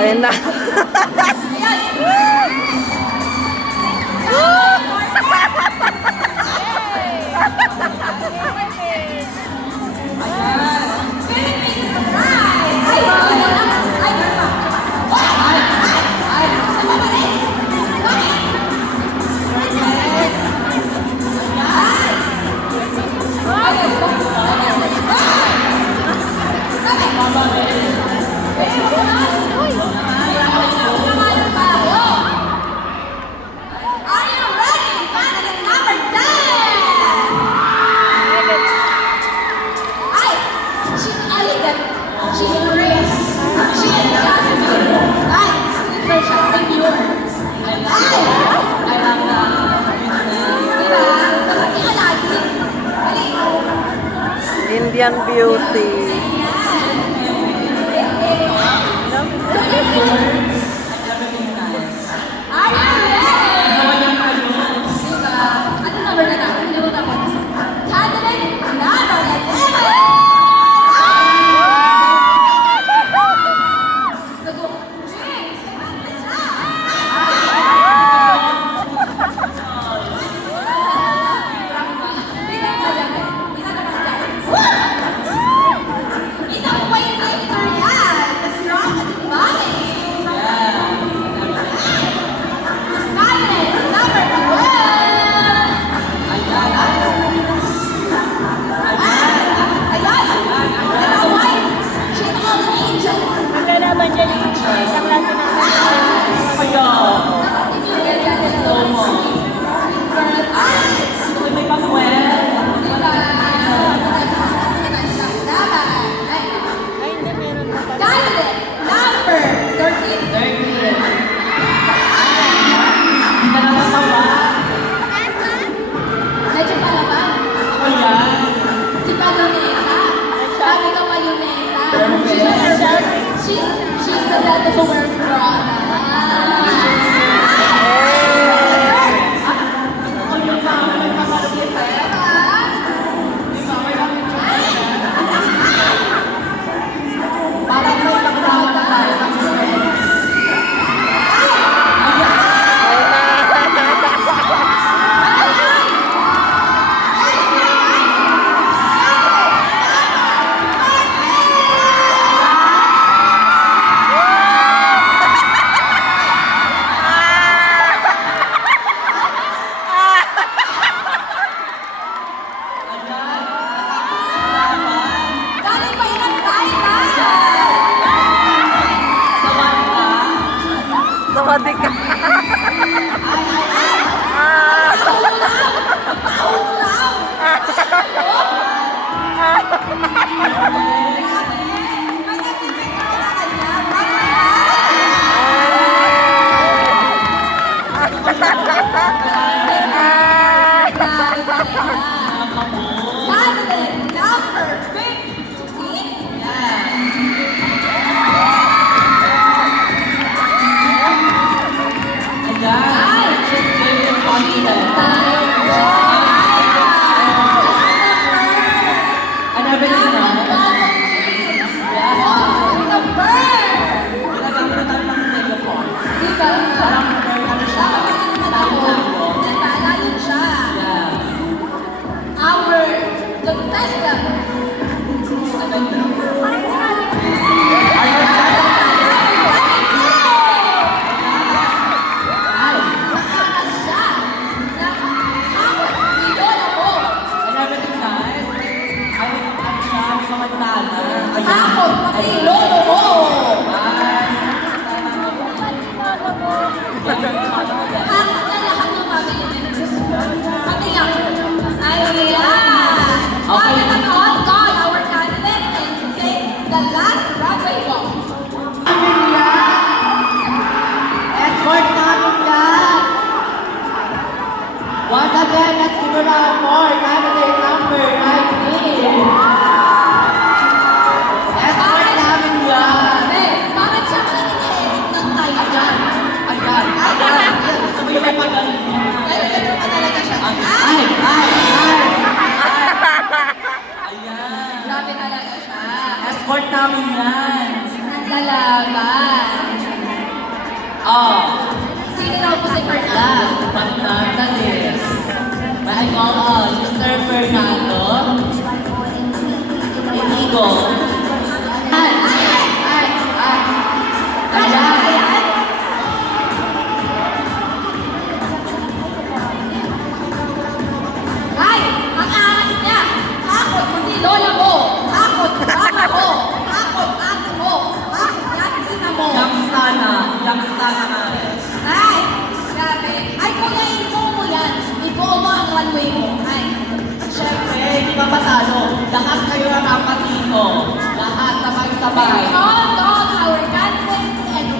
Ayun na. Indian Beauty. She's the dad who wears bra. Sawadee ka. Another Once again, let's give it up for candidate number 19. Escort namin yan. Eh, bakit siya kinikilig ng tayo? Ayan. Ayan. Ayan. Gusto mo yung may pagaling niya. Ganun pa talaga siya. Ay! Ayan. Grabe talaga siya. Escort namin yan. Naglalaban. Oh. Sino daw po si Fernando? Last but not the least, may I call on Mr. Fernando Inigo. Ay! Ayan! Ay, ang angas niya. Takot hindi lola mo. Takot mama mo. Takot ate mo. Takot yan sina mo. Yang sana namin. Ay, grabe. Ay, kuya, i-go mo yan. I-go mo ang runway mo. Ay, Siyempre, hindi pa matalo. Lahat kayo narapat dito. Lahat sabay-sabay. on